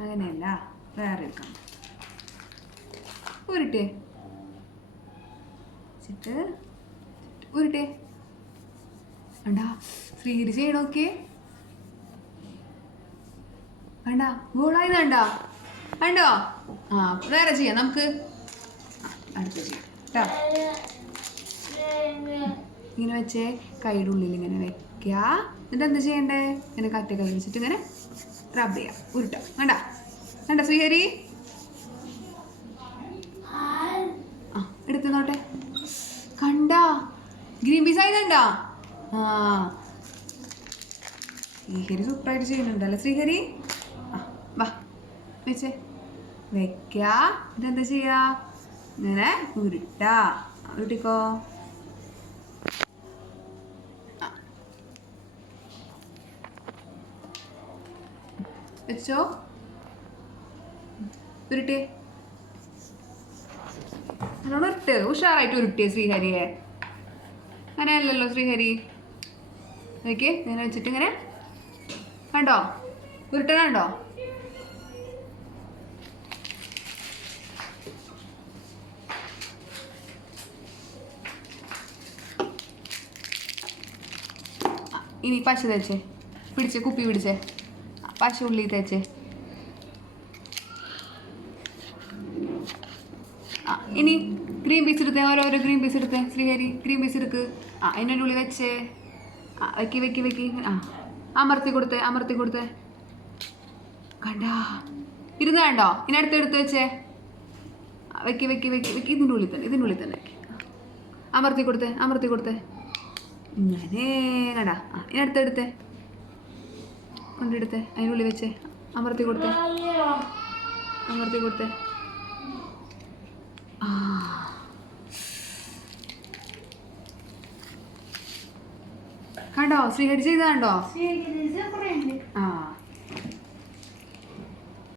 അങ്ങനെയല്ല, വേറെ എടുക്കാം. ഉരുട്ടേ ഉരുട്ടേ കണ്ടാ ശ്രീഹരി ചെയ്യണോക്കെ കണ്ടാ ഗോളായി കണ്ടോ കണ്ടോ. ആ വേറെ ചെയ്യാം നമുക്ക്. അടുത്ത ചെയ്യാം കേട്ടോ. ഇങ്ങനെ വെച്ചേ കൈയുടെ ഉള്ളിൽ ഇങ്ങനെ വെക്കുക. എന്നിട്ട് എന്ത് ചെയ്യണ്ടേ, ഇങ്ങനെ കറ്റ കൈ വെച്ചിട്ട് ഇങ്ങനെ റബ്ബ് ചെയ്യാം, ഉരുട്ടാം. കണ്ടാ കണ്ട ശ്രീഹരി. ആ എടുത്ത് നോട്ടെ. കണ്ടാ ഗ്രീൻ പീസ് ആയി കണ്ടാ. ആ ശ്രീഹരി സൂപ്പറായിട്ട് ചെയ്യുന്നുണ്ടല്ലോ ശ്രീഹരി. ആ വാ വെച്ചേ വെക്ക. ഇതെന്താ ചെയ്യാ, ഇങ്ങനെ ഉരുട്ടാ. ഉരുട്ടിക്കോ. വെച്ചോ ഉരുട്ടേ. നല്ലോണം ഉരുട്ട്, ഉഷാറായിട്ട് ഉരുട്ടിയ ശ്രീഹരിയെ. അങ്ങനെയല്ലല്ലോ ശ്രീഹരി. ഓക്കെ ഇങ്ങനെ വെച്ചിട്ട് ഇങ്ങനെ കണ്ടോ ഉരുട്ടണുണ്ടോ. ഇനി പശ തേച്ചേ, പിടിച്ചേ കുപ്പി പിടിച്ചേ, പശ ഉള്ളി തേച്ചേ. ആ ഇനി ഗ്രീൻ പീസ് എടുത്തേ, ഓരോരോ ഗ്രീൻ പീസ് എടുത്തേ ശ്രീഹരി. ഗ്രീൻ പീസ് എടുക്ക്. ആ അതിൻ്റെ ഉള്ളിൽ വെച്ചേ. ആ വെക്കി വെക്കി വെക്കി. ആ അമർത്തി കൊടുത്തേ അമർത്തി കൊടുത്തേ. കണ്ടാ ഇരുന്ന് കണ്ടോ. ഇനി എടുത്ത് വെച്ചേ. വെക്കി വെക്കി വെക്കി വെക്കി. ഇതിൻ്റെ ഉള്ളിൽ തന്നെ വെക്കി. അമർത്തി കൊടുത്തേ അമർത്തി കൊടുത്തേ. ഇങ്ങനെ കണ്ടാ. ആ ഇനി എടുത്തേ കൊണ്ടെടുത്തേ. അതിനുള്ളിൽ വെച്ചേ. അമർത്തി കൊടുത്തേ അമർത്തി കൊടുത്തേ. ആ കണ്ടോ ശ്രീഹരി ചെയ്ത കണ്ടോ. ആ